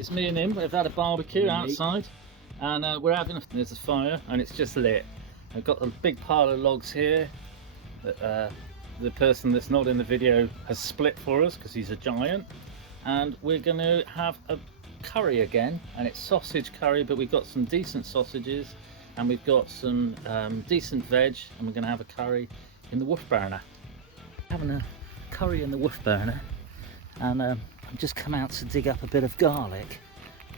It's me and him. We've had a barbecue outside, and there's a fire, and it's just lit. I've got a big pile of logs here that the person that's not in the video has split for us because he's a giant, and we're going to have a curry again, and it's sausage curry, but we've got some decent sausages and we've got some decent veg, and we're going to have a curry in the woofburner. Having a curry in the woofburner, and I've just come out to dig up a bit of garlic.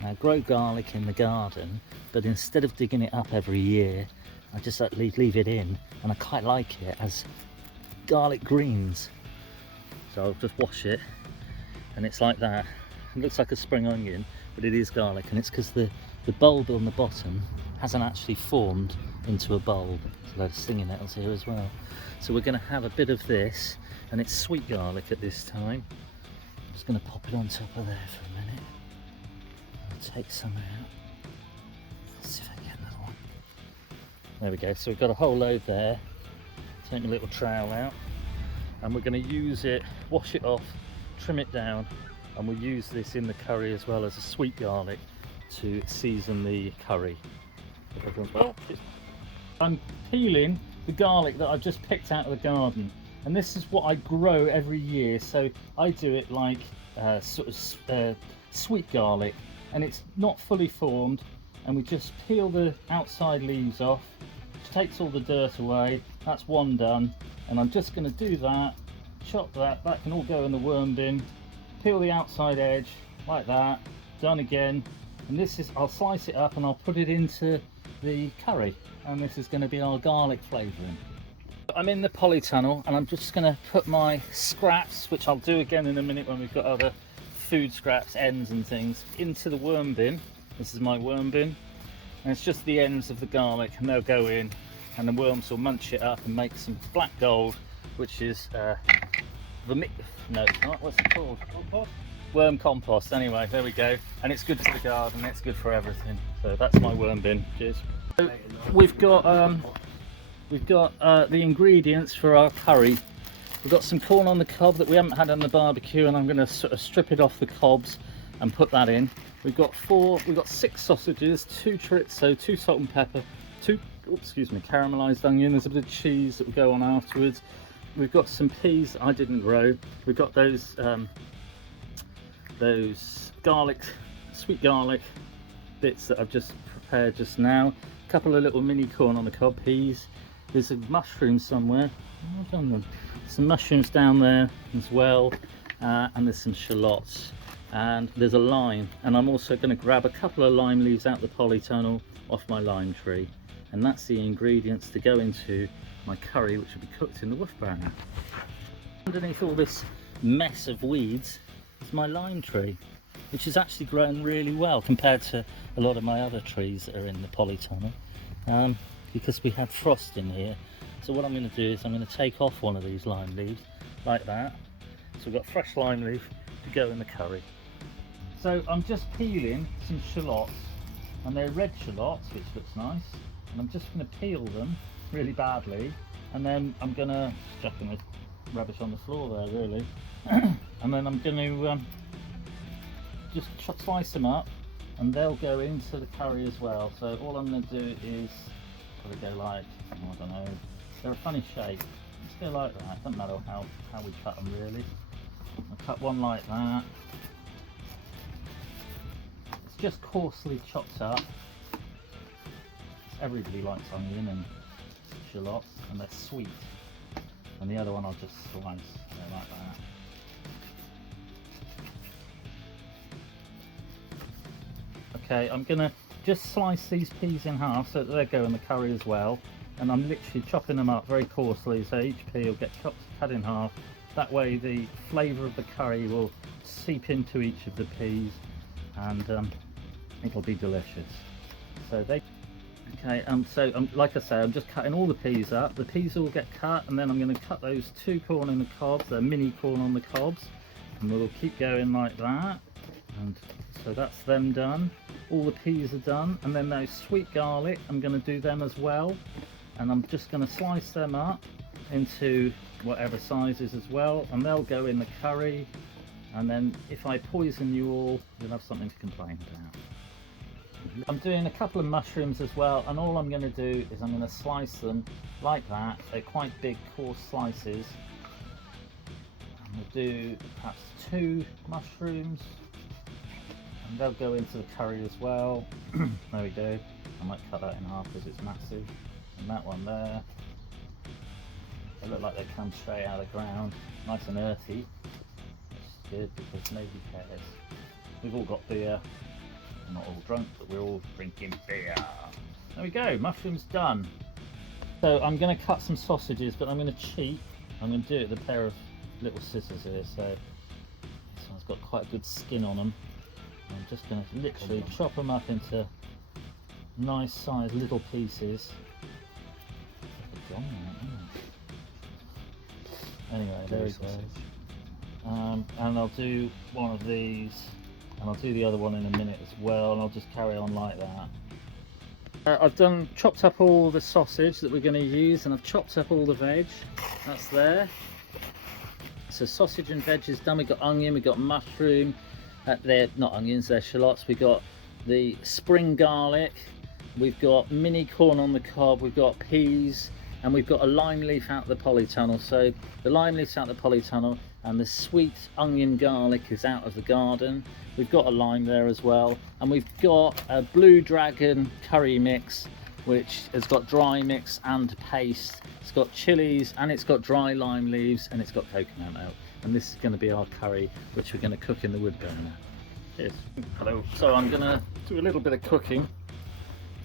I grow garlic in the garden, but instead of digging it up every year, I just leave it in, and I quite like it as garlic greens. So I'll just wash it, and it's like that. It looks like a spring onion, but it is garlic, and it's because the bulb on the bottom hasn't actually formed into a bulb. There's a load of stinging nettles here as well. So we're going to have a bit of this, and it's sweet garlic at this time. I'm just going to pop it on top of there for a minute. I'll take some out. Let's see if I can get another one. There we go. So we've got a whole load there. Take my little trowel out, and we're going to use it, wash it off, trim it down, and we'll use this in the curry as well as a sweet garlic to season the curry. I'm peeling the garlic that I just picked out of the garden, and this is what I grow every year, so I do it like sweet garlic, and it's not fully formed, and we just peel the outside leaves off, which takes all the dirt away. That's one done, and I'm just going to do that, chop that can all go in the worm bin, peel the outside edge like that, done again. And this is, I'll slice it up and I'll put it into the curry, and this is going to be our garlic flavouring. I'm in the polytunnel, and I'm just going to put my scraps, which I'll do again in a minute when we've got other food scraps, ends and things, into the worm bin. This is my worm bin, and it's just the ends of the garlic, and they'll go in, and the worms will munch it up and make some black gold, which is no, it's not. What's it called? Compost? Worm compost. Anyway, there we go. And it's good for the garden. It's good for everything. So that's my worm bin. Cheers. So we've got the ingredients for our curry. We've got some corn on the cob that we haven't had on the barbecue, and I'm going to sort of strip it off the cobs and put that in. We've got 6 sausages, 2 chorizo, 2 salt and pepper, 2 caramelized onion. There's a bit of cheese that will go on afterwards. We've got some peas I didn't grow. We've got those garlic, sweet garlic bits that I've just prepared just now. A couple of little mini corn on the cob peas. There's a mushroom somewhere. Oh, I've done them. Some mushrooms down there as well, and there's some shallots, and there's a lime. And I'm also going to grab a couple of lime leaves out the polytunnel off my lime tree, and that's the ingredients to go into my curry, which will be cooked in the woofburner. Underneath all this mess of weeds is my lime tree, which has actually grown really well compared to a lot of my other trees that are in the polytunnel, because we had frost in here. So what I'm going to do is I'm going to take off one of these lime leaves like that. So we've got fresh lime leaf to go in the curry. So I'm just peeling some shallots, and they're red shallots, which looks nice, and I'm just going to peel them really badly, and then I'm going to chuck them with rubbish on the floor there really, and then I'm going to just slice them up, and they'll go into the curry as well. So all I'm going to do is probably go like, I don't know, they're a funny shape, just go like that. Doesn't matter how we cut them really. I'll cut one like that. It's just coarsely chopped up. Everybody likes onion and shallots, and they're sweet. And the other one I'll just slice like that. Okay, I'm gonna just slice these peas in half so that they go in the curry as well, and I'm literally chopping them up very coarsely, so each pea will get cut in half. That way the flavour of the curry will seep into each of the peas, and it'll be delicious. So like I say, I'm just cutting all the peas up. The peas all get cut, and then I'm going to cut those 2 corn in the cobs, the mini corn on the cobs, and we'll keep going like that. And so that's them done. All the peas are done, and then those sweet garlic, I'm going to do them as well, and I'm just going to slice them up into whatever sizes as well, and they'll go in the curry. And then if I poison you all, you'll have something to complain about. I'm doing a couple of mushrooms as well, and all I'm going to do is I'm going to slice them like that. They're quite big, coarse slices. And we'll do perhaps 2 mushrooms, and they'll go into the curry as well. There we go. I might cut that in half because it's massive. And that one there. They look like they come straight out of the ground, nice and earthy. That's good because nobody cares. We've all got beer. We're not all drunk, but we're all drinking beer. There we go, mushrooms done. So I'm going to cut some sausages, but I'm going to cheat. I'm going to do it with a pair of little scissors here. So this one's got quite a good skin on them. I'm just going to literally chop them up into nice sized little pieces. Anyway, there we go. And I'll do one of these, and I'll do the other one in a minute as well, and I'll just carry on like that. I've chopped up all the sausage that we're going to use, and I've chopped up all the veg. That's there. So sausage and veg is done. We've got onion, we've got mushroom. They're not onions, they're shallots. We've got the spring garlic. We've got mini corn on the cob. We've got peas. And we've got a lime leaf out the polytunnel. So the lime leaf's out the polytunnel, and the sweet onion garlic is out of the garden. We've got a lime there as well. And we've got a Blue Dragon curry mix, which has got dry mix and paste. It's got chilies, and it's got dry lime leaves, and it's got coconut milk. And this is going to be our curry, which we're going to cook in the wood burner. Cheers. Hello. So I'm going to do a little bit of cooking.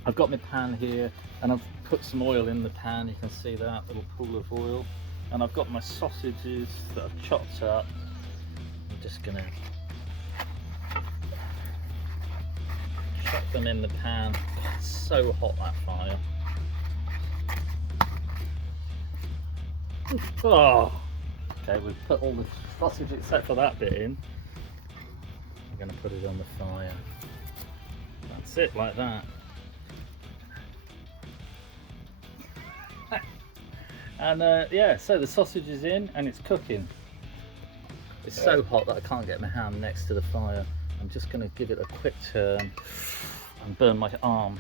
I've got my pan here, and I've put some oil in the pan. You can see that little pool of oil, and I've got my sausages that I've chopped up. I'm just gonna chop them in the pan. It's so hot, that fire. Oh, okay, we've put all the sausage except for that bit in. I'm gonna put it on the fire. That's it, like that. And yeah, so the sausage is in and it's cooking. It's so hot that I can't get my hand next to the fire. I'm just going to give it a quick turn and burn my arm.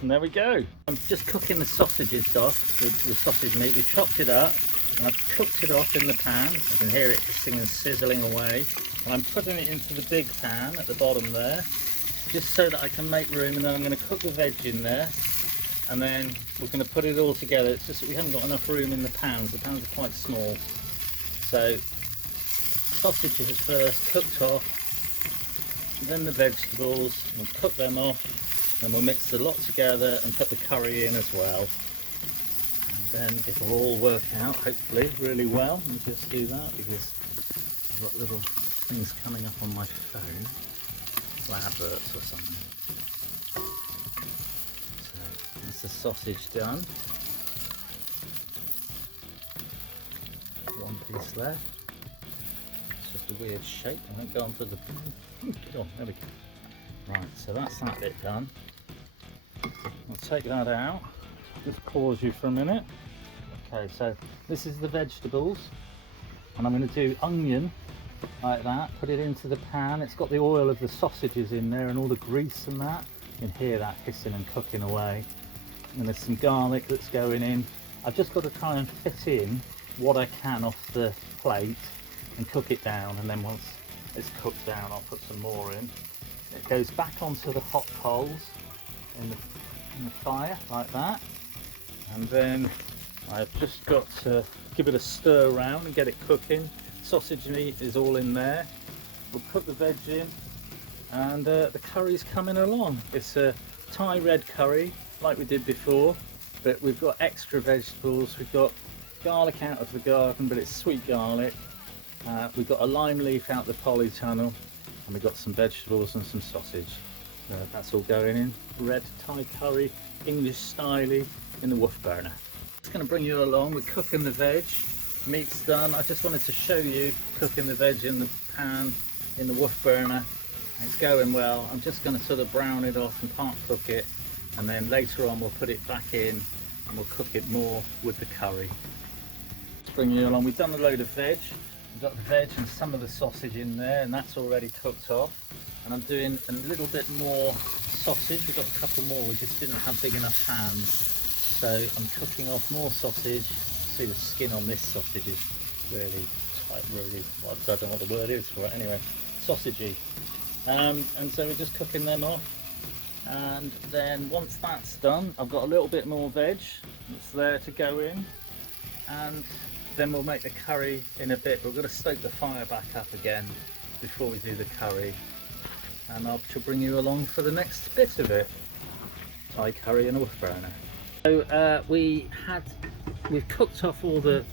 And there we go. I'm just cooking the sausages off with the sausage meat. We chopped it up and I've cooked it off in the pan. You can hear it just sizzling away. And I'm putting it into the big pan at the bottom there, just so that I can make room, and then I'm going to cook the veg in there. And then we're going to put it all together. It's just that we haven't got enough room in the pans. The pans are quite small. So sausages is first cooked off, then the vegetables. We'll cook them off, and we'll mix the lot together and put the curry in as well. And then it'll all work out, hopefully, really well. Let me just do that because I've got little things coming up on my phone, like adverts or something. The sausage done. One piece left. It's just a weird shape. I won't go onto the. Get on, there we go. Right, so that's that bit done. I'll take that out. Just pause you for a minute. Okay, so this is the vegetables, and I'm going to do onion like that. Put it into the pan. It's got the oil of the sausages in there and all the grease and that. You can hear that hissing and cooking away. And there's some garlic that's going in. I've just got to try and fit in what I can off the plate and cook it down, and then once it's cooked down I'll put some more in. It goes back onto the hot coals in the fire like that, and then I've just got to give it a stir around and get it cooking. Sausage meat is all in there. We'll put the veg in, and the curry's coming along. It's a Thai red curry like we did before, but we've got extra vegetables. We've got garlic out of the garden, but it's sweet garlic. We've got a lime leaf out the polytunnel, and we've got some vegetables and some sausage. That's all going in. Red Thai curry, English styley, in the woofburner. Just going to bring you along. We're cooking the veg. Meat's done. I just wanted to show you cooking the veg in the pan in the woofburner. It's going well. I'm just going to sort of brown it off and part cook it, and then later on we'll put it back in and we'll cook it more with the curry. Let's bring you along. We've done a load of veg. We've got the veg and some of the sausage in there, and that's already cooked off. And I'm doing a little bit more sausage. We've got a couple more, we just didn't have big enough pans. So I'm cooking off more sausage. See, the skin on this sausage is really tight, really, well, I don't know what the word is for it anyway, sausagey. And so we're just cooking them off. And then once that's done, I've got a little bit more veg that's there to go in. And then we'll make the curry in a bit. We're going to stoke the fire back up again before we do the curry, and I shall bring you along for the next bit of it. Thai curry and a woofburner. So we've cooked off all the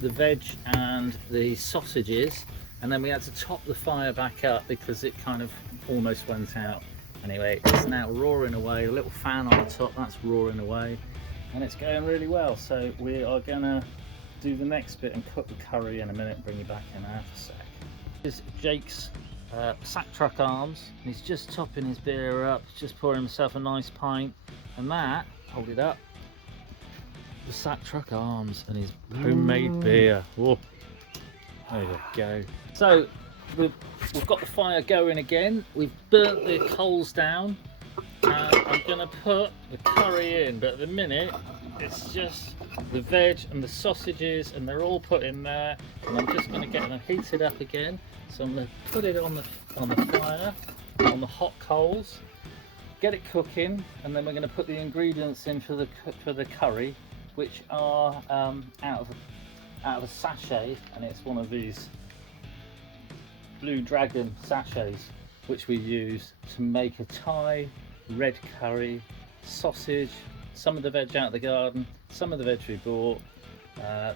veg and the sausages, and then we had to top the fire back up because it kind of almost went out. Anyway, it's now roaring away, a little fan on the top, that's roaring away, and it's going really well. So we are gonna do the next bit and cook the curry in a minute and bring you back in half a sec. This is Jake's sack truck arms, and he's just topping his beer up, just pouring himself a nice pint, and that, hold it up, the sack truck arms and his homemade beer. Whoa. There you go. So we've got the fire going again, we've burnt the coals down, and I'm going to put the curry in, but at the minute it's just the veg and the sausages, and they're all put in there, and I'm just going to get them heated up again. So I'm going to put it on the fire, on the hot coals, get it cooking, and then we're going to put the ingredients in for the curry, which are out of a sachet, and it's one of these Blue Dragon sachets, which we use to make a Thai red curry, sausage, some of the veg out of the garden, some of the veg we bought.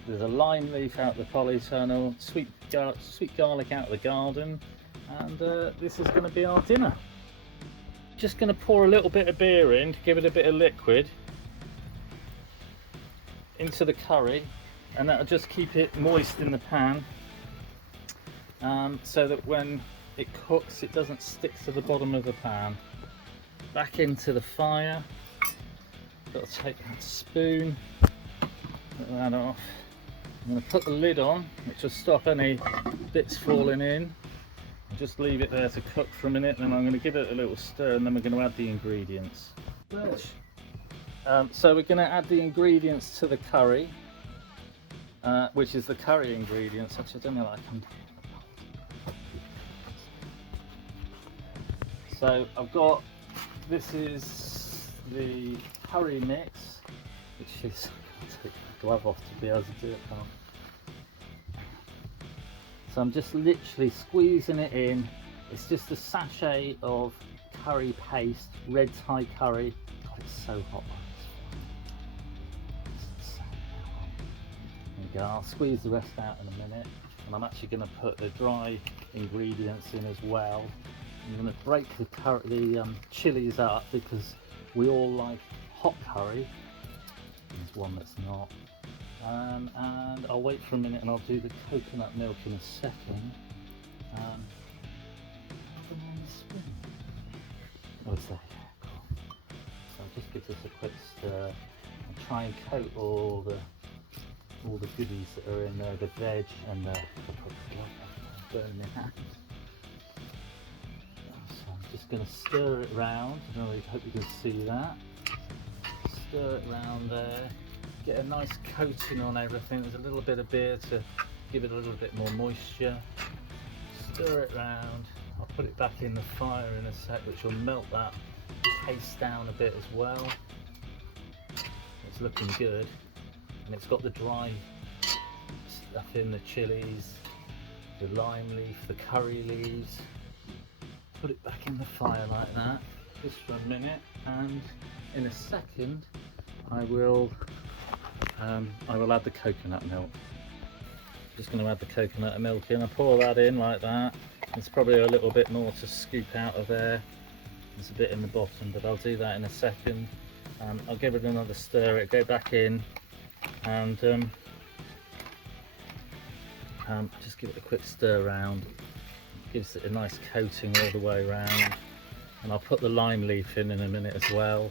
There's a lime leaf out of the polytunnel, sweet garlic out of the garden, and this is going to be our dinner. Just going to pour a little bit of beer in to give it a bit of liquid into the curry, and that'll just keep it moist in the pan, so that when it cooks it doesn't stick to the bottom of the pan. Back into the fire. Got to take that spoon, put that off. I'm going to put the lid on, which will stop any bits falling in. Just leave it there to cook for a minute, and then I'm going to give it a little stir, and then we're going to add the ingredients. So we're going to add the ingredients to the curry, which is the curry ingredients. Actually, I don't know what I can. So I've got, this is the curry mix, which is, I'll take the glove off to be able to do it now. So I'm just literally squeezing it in. It's just a sachet of curry paste, red Thai curry. God, it's so hot. There you go. I'll squeeze the rest out in a minute, and I'm actually going to put the dry ingredients in as well. I'm going to break the chilies up because we all like hot curry. There's one that's not. And I'll wait for a minute, and I'll do the coconut milk in a second. Oh, it's there. Yeah, cool. So I'll just give this a quick stir and try and coat all the goodies that are in there, the veg and the burn my hands. So I'm just going to stir it round. I hope you can see that. Stir it round there. Get a nice coating on everything. There's a little bit of beer to give it a little bit more moisture. Stir it round. I'll put it back in the fire in a sec, which will melt that paste down a bit as well. It's looking good, and it's got the dry stuff in, the chilies, the lime leaf, the curry leaves. Put it back in the fire like that, just for a minute, and in a second I will add the coconut milk. Just going to add the coconut milk in. I pour that in like that. There's probably a little bit more to scoop out of there. There's a bit in the bottom, but I'll do that in a second. I'll give it another stir, go back in, and just give it a quick stir around. Gives it a nice coating all the way around. And I'll put the lime leaf in a minute as well.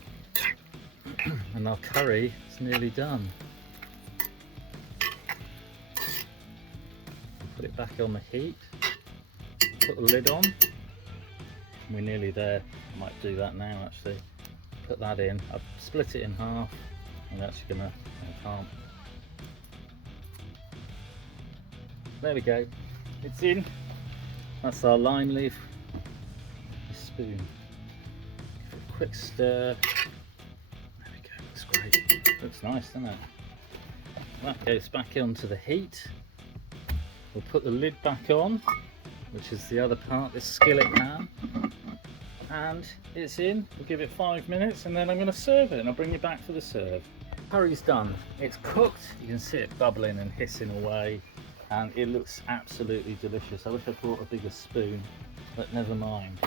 And our curry is nearly done. Put it back on the heat, put the lid on. We're nearly there. I might do that now actually. Put that in. I've split it in half. I'm actually gonna, I can't. There we go. It's in. That's our lime leaf. A spoon. Give it a quick stir. There we go. Looks great. Looks nice, doesn't it? That goes back onto the heat. We'll put the lid back on, which is the other part, this skillet pan. And it's in. We'll give it 5 minutes and then I'm going to serve it and I'll bring you back for the serve. Curry's done. It's cooked. You can see it bubbling and hissing away and it looks absolutely delicious. I wish I brought a bigger spoon, but never mind.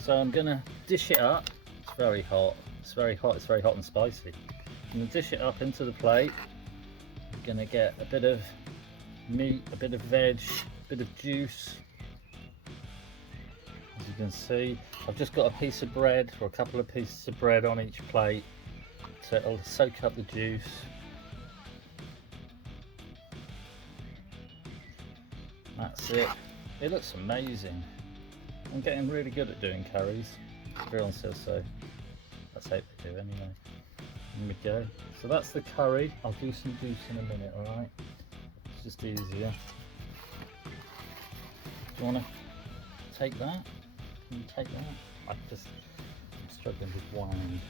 So I'm going to dish it up. It's very hot. It's very hot. It's very hot and spicy. I'm going to dish it up into the plate. I'm going to get a bit of meat, a bit of veg, a bit of juice. As you can see, I've just got a piece of bread or a couple of pieces of bread on each plate, so it'll soak up the juice. That's it. It looks amazing. I'm getting really good at doing curries. Everyone says so. Let's hope they do anyway. There we go. So that's the curry. I'll do some juice in a minute, alright? It's just easier. Do you want to take that? Can you take that? I'm struggling with wine.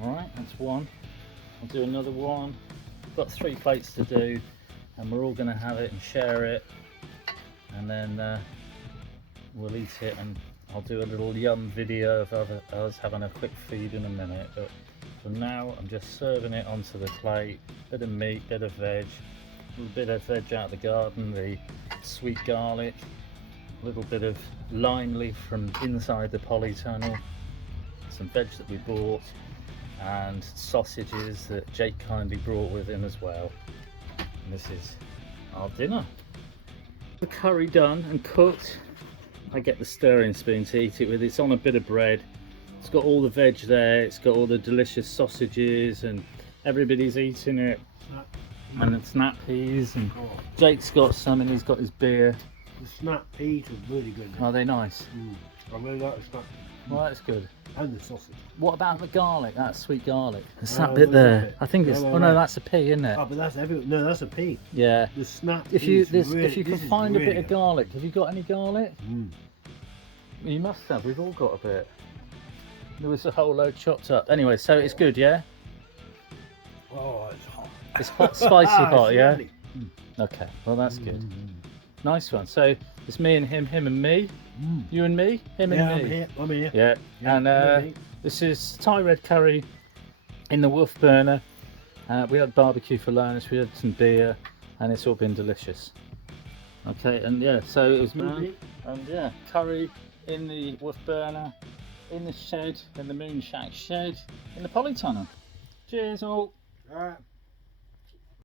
Alright, that's one. I'll do another one. I've got 3 plates to do and we're all going to have it and share it. And then we'll eat it and I'll do a little yum video of us having a quick feed in a minute. But for now, I'm just serving it onto the plate. Bit of meat, bit of veg, a little bit of veg out of the garden, the sweet garlic, a little bit of lime leaf from inside the polytunnel, some veg that we bought, and sausages that Jake kindly brought with him as well. And this is our dinner. The curry done and cooked. I get the stirring spoon to eat it with. It's on a bit of bread. It's got all the veg there. It's got all the delicious sausages and everybody's eating it. And the snap peas and Jake's got some and he's got his beer. The snap peas are really good. Are they nice? I really like the snap peas. Well, that's good. And the sausage. What about the garlic? That sweet garlic. There's that bit there. I think it's. Oh no, that's a pea, isn't it? Oh, but that's no, that's a pea. Yeah. The snap. If you can find a bit of garlic, have you got any garlic? You must have. We've all got a bit. There was a whole load chopped up. Anyway, so it's good, yeah. Oh, it's hot. It's hot, spicy hot, yeah. Lovely. Okay. Well, that's good. Nice one. So it's me and him and me. You and me, him and me. I'm here. I'm here. Yeah. And this is Thai red curry in the woofburner. We had barbecue for lunch. We had some beer, and it's all been delicious. Okay, and yeah, so it was me and yeah, curry in the woofburner, in the shed, in the Moon Shack shed, in the polytunnel. Cheers all. All right.